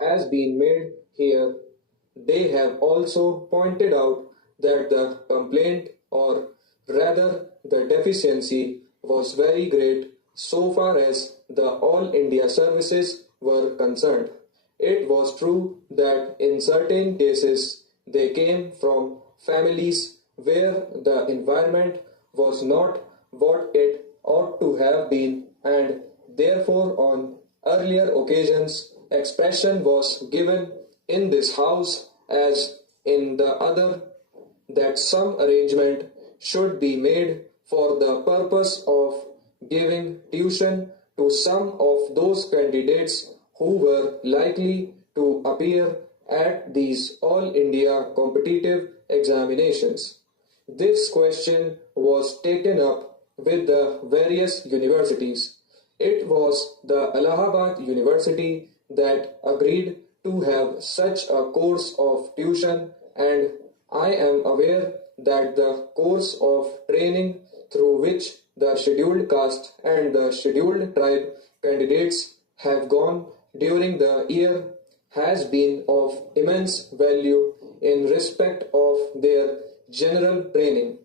has been made here. They have also pointed out that the complaint, or rather the deficiency, was very great so far as the All India services were concerned. It was true that in certain cases they came from families where the environment was not what it ought to have been, and therefore, on earlier occasions, expression was given in this house as in the other that some arrangement should be made for the purpose of giving tuition to some of those candidates who were likely to appear at these All India competitive examinations. This question was taken up with the various universities. It was the Allahabad University that agreed to have such a course of tuition, and I am aware that the course of training through which the scheduled caste and the scheduled tribe candidates have gone during the year has been of immense value in respect of their general training.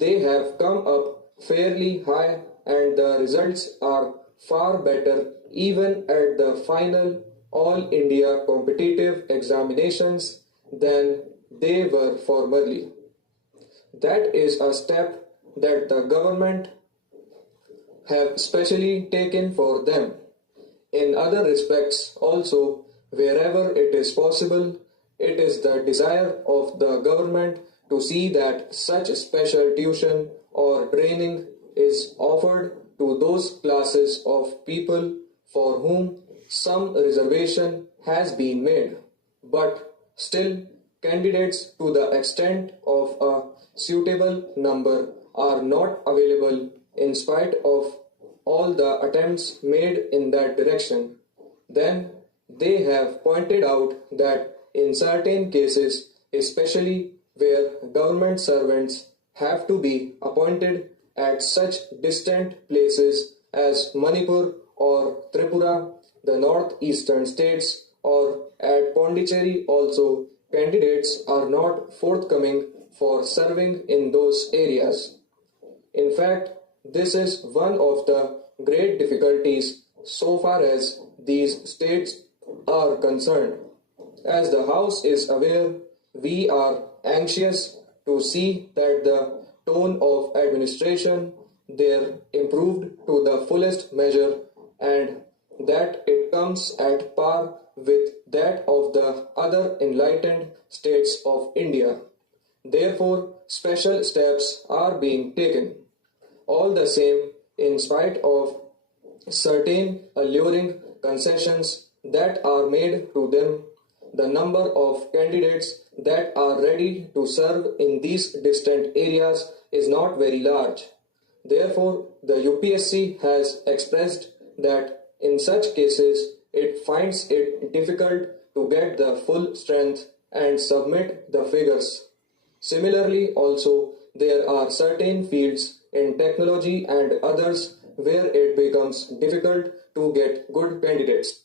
They have come up fairly high, and the results are far better even at the final All India competitive examinations than they were formerly. That is a step that the government have specially taken for them. In other respects also, wherever it is possible, it is the desire of the government to see that such special tuition or training is offered to those classes of people for whom some reservation has been made, but still candidates to the extent of a suitable number are not available in spite of all the attempts made in that direction. Then they have pointed out that in certain cases, especially where government servants have to be appointed at such distant places as Manipur or Tripura, the northeastern states, or at Pondicherry also, candidates are not forthcoming for serving in those areas. In fact, this is one of the great difficulties so far as these states are concerned. As the House is aware, we are anxious to see that the tone of administration there improved to the fullest measure, and that it comes at par with that of the other enlightened states of India. Therefore, special steps are being taken. All the same, in spite of certain alluring concessions that are made to them, the number of candidates that are ready to serve in these distant areas is not very large. Therefore, the UPSC has expressed that in such cases it finds it difficult to get the full strength and submit the figures. Similarly, also, there are certain fields in technology and others where it becomes difficult to get good candidates.